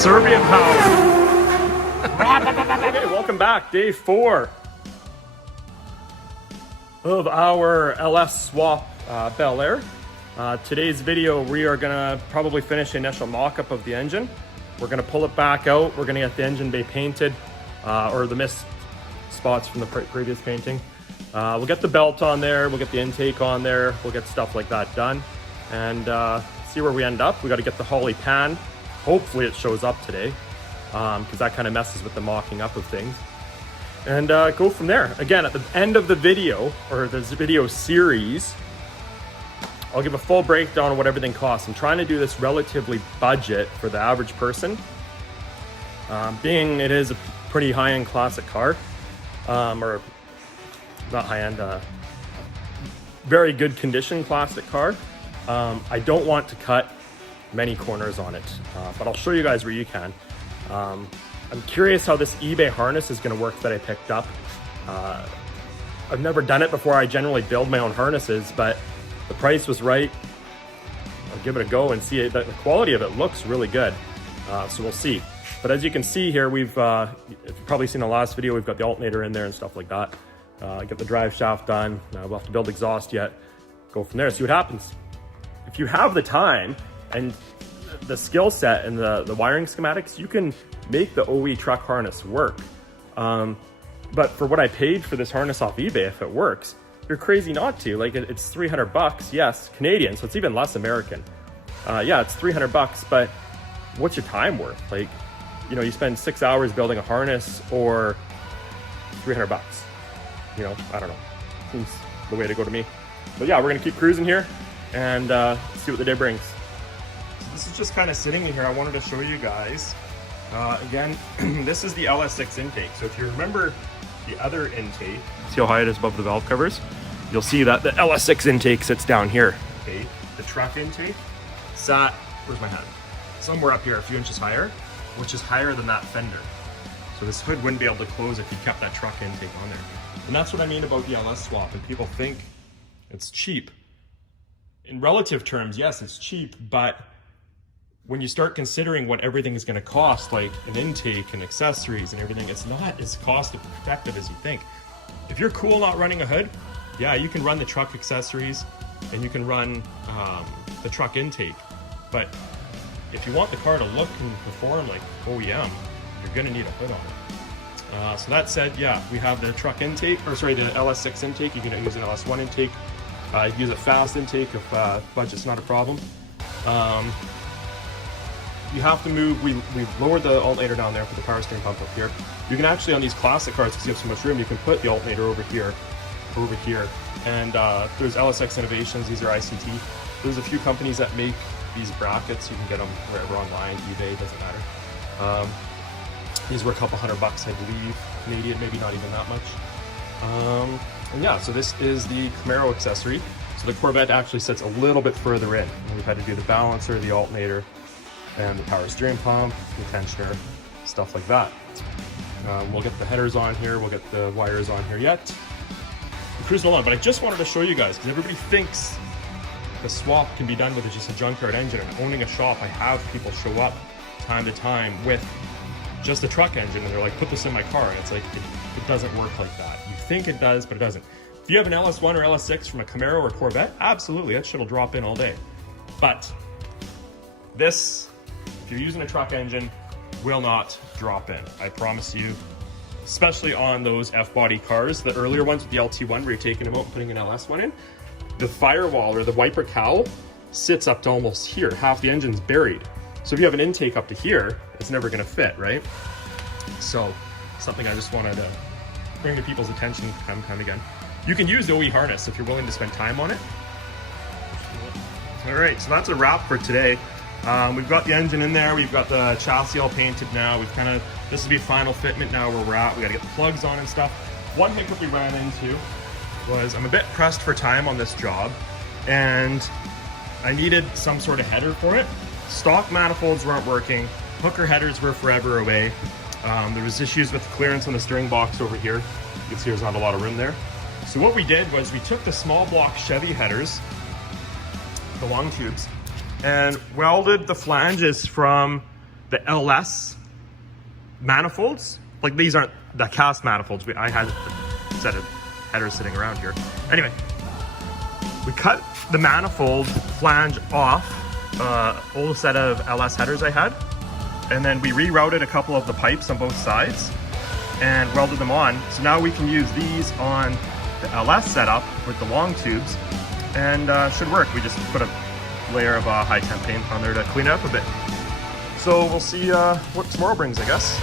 Serbian power. Okay, welcome back. Day 4 of our LS swap Bel Air. Today's video, we are gonna probably finish the initial mock-up of the engine. We're gonna pull it back out. We're gonna get the engine bay painted, or the missed spots from the previous painting. We'll get the belt on there. We'll get the intake on there. We'll get stuff like that done and see where we end up. We got to get the Holley pan. Hopefully it shows up today, because that kind of messes with the mocking up of things. And go from there. Again, at the end of the video, or this video series, I'll give a full breakdown of what everything costs. I'm trying to do this relatively budget for the average person, being it is a pretty high-end classic car, or not high-end, very good condition classic car. I don't want to cut many corners on it, but I'll show you guys where you can. I'm curious how this eBay harness is going to work that I picked up. I've never done it before. I generally build my own harnesses, but the price was right. I'll give it a go and see it. The quality of it looks really good, so we'll see. But as you can see here, we've you've probably seen the last video, we've got the alternator in there and stuff like that. Get the drive shaft done. We'll have to build exhaust yet. Go from there, see what happens. If you have the time and the skill set and the wiring schematics, you can make the OE truck harness work. But for what I paid for this harness off eBay, if it works, you're crazy not to. Like, it's 300 bucks, yes, Canadian, so it's even less American. Yeah, it's 300 bucks, but what's your time worth? Like, you know, you spend 6 hours building a harness, or 300 bucks. You know, I don't know. Seems the way to go to me. But yeah, we're gonna keep cruising here and see what the day brings. So this is just kind of sitting in here. I wanted to show you guys. Again, this is the LS6 intake. So if you remember the other intake, see how high it is above the valve covers? You'll see that the LS6 intake sits down here. Okay, the truck intake sat, where's my hand? Somewhere up here, a few inches higher, which is higher than that fender. So this hood wouldn't be able to close if you kept that truck intake on there. And that's what I mean about the LS swap. And people think it's cheap. In relative terms, yes, it's cheap, but when you start considering what everything is going to cost, like an intake and accessories and everything, it's not as cost effective as you think. If you're cool not running a hood, yeah, you can run the truck accessories and you can run the truck intake. But if you want the car to look and perform like OEM, you're going to need a hood on it. So that said, yeah, we have the truck intake, or sorry, the LS6 intake. You can use an LS1 intake. You can use a fast intake if budget's not a problem. You have to move, we've lowered the alternator down there for the power steering pump up here. You can actually, on these classic cars, because you have so much room, you can put the alternator over here. And there's LSX Innovations, these are ICT. There's a few companies that make these brackets. You can get them wherever online, eBay, doesn't matter. These were a couple $100, I believe, Canadian, maybe not even that much. And yeah, so this is the Camaro accessory. So the Corvette actually sits a little bit further in. And we've had to do the balancer, the alternator, and the power steering pump, the tensioner, stuff like that. We'll get the headers on here, we'll get the wires on here yet. I'm cruising along, but I just wanted to show you guys, because everybody thinks the swap can be done with just a junkyard engine. And owning a shop, I have people show up time to time with just a truck engine, and they're like, put this in my car. And it's like, it doesn't work like that. You think it does, but it doesn't. If you have an LS1 or LS6 from a Camaro or Corvette, absolutely, that shit will drop in all day. But this, if you're using a truck engine, will not drop in. I promise you, especially on those F-body cars, the earlier ones with the LT1 where you're taking them out and putting an LS1 in, the firewall or the wiper cowl sits up to almost here. Half the engine's buried. So if you have an intake up to here, it's never gonna fit, right? So something I just wanted to bring to people's attention time and time again. You can use the OE harness if you're willing to spend time on it. All right, so that's a wrap for today. We've got the engine in there, we've got the chassis all painted now, this will be final fitment now where we're at. We gotta get the plugs on and stuff. One hiccup we ran into was I'm a bit pressed for time on this job, and I needed some sort of header for it. Stock manifolds weren't working, hooker headers were forever away. There was issues with clearance on the steering box over here. You can see there's not a lot of room there. So what we did was we took the small block Chevy headers, the long tubes, and welded the flanges from the LS manifolds. Like these aren't the cast manifolds. I had a set of headers sitting around here. Anyway, we cut the manifold flange off old set of LS headers I had, and then we rerouted a couple of the pipes on both sides and welded them on. So now we can use these on the LS setup with the long tubes, and should work. We just put a layer of high temp paint on there to clean it up a bit. So we'll see what tomorrow brings, I guess.